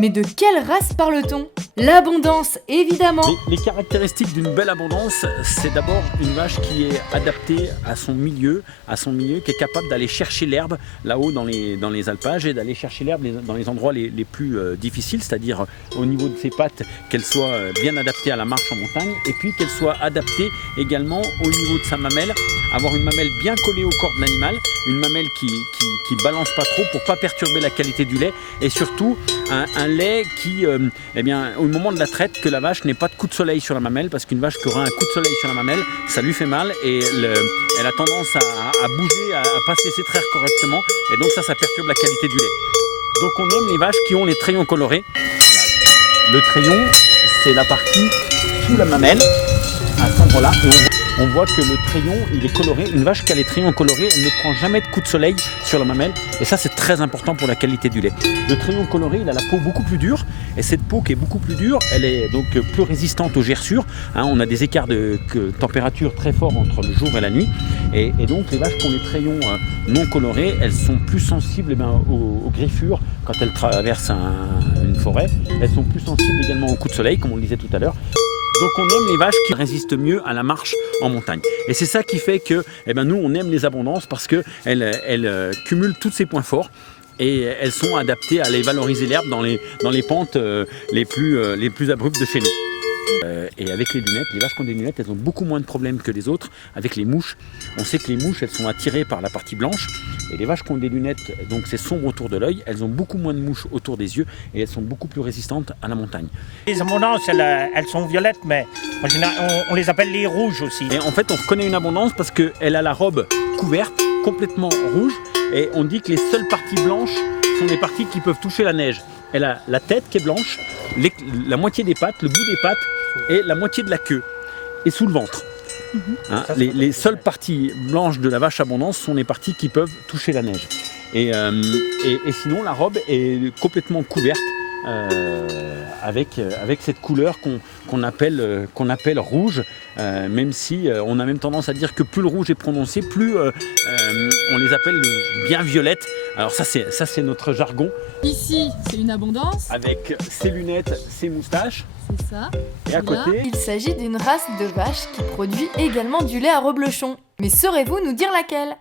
Mais de quelle race parle-t-on? L'abondance, évidemment. Les caractéristiques d'une belle abondance, c'est d'abord une vache qui est adaptée à son milieu, qui est capable d'aller chercher l'herbe là-haut dans les alpages et d'aller chercher l'herbe dans les endroits les plus difficiles, c'est-à-dire au niveau de ses pattes, qu'elle soit bien adaptée à la marche en montagne et puis qu'elle soit adaptée également au niveau de sa mamelle, avoir une mamelle bien collée au corps de l'animal, une mamelle qui balance pas trop pour pas perturber la qualité du lait et surtout un lait qui, au moment de la traite, que la vache n'ait pas de coup de soleil sur la mamelle, parce qu'une vache qui aura un coup de soleil sur la mamelle, ça lui fait mal et elle a tendance à bouger, à pas se laisser traire correctement et donc ça perturbe la qualité du lait. Donc on aime les vaches qui ont les trayons colorés. Voilà. Le trayon, c'est la partie sous la mamelle, à cet endroit-là, et on voit que le trayon, il est coloré. Une vache qui a les trayons colorés, elle ne prend jamais de coup de soleil sur la mamelle. Et ça, c'est très important pour la qualité du lait. Le trayon coloré, il a la peau beaucoup plus dure. Et cette peau qui est beaucoup plus dure, elle est donc plus résistante aux gerçures. On a des écarts de température très forts entre le jour et la nuit. Et donc, les vaches qui ont les trayons non colorés, elles sont plus sensibles aux griffures quand elles traversent une forêt. Elles sont plus sensibles également aux coups de soleil, comme on le disait tout à l'heure. Donc on aime les vaches qui résistent mieux à la marche en montagne. Et c'est ça qui fait que nous on aime les abondances parce qu'elles cumulent tous ces points forts et elles sont adaptées à aller valoriser l'herbe dans les pentes les plus abruptes de chez nous. Et avec les lunettes, les vaches qui ont des lunettes, elles ont beaucoup moins de problèmes que les autres. Avec les mouches, on sait que les mouches, elles sont attirées par la partie blanche. Et les vaches qui ont des lunettes, donc c'est sombre autour de l'œil, elles ont beaucoup moins de mouches autour des yeux et elles sont beaucoup plus résistantes à la montagne. Les abondances, elles sont violettes, mais en général, on les appelle les rouges aussi. Et en fait, on reconnaît une abondance parce qu'elle a la robe couverte, complètement rouge. Et on dit que les seules parties blanches sont les parties qui peuvent toucher la neige. Elle a la tête qui est blanche, la moitié des pattes, le bout des pattes et la moitié de la queue et sous le ventre. Les seules parties blanches de la vache abondance sont les parties qui peuvent toucher la neige. Et sinon, la robe est complètement couverte avec cette couleur qu'on appelle rouge, même si on a même tendance à dire que plus le rouge est prononcé, plus on les appelle bien violettes. Alors ça c'est notre jargon. Ici, c'est une abondance. Avec ses lunettes, ses moustaches. C'est ça. Et à côté... Il s'agit d'une race de vache qui produit également du lait à reblochon. Mais saurez-vous nous dire laquelle?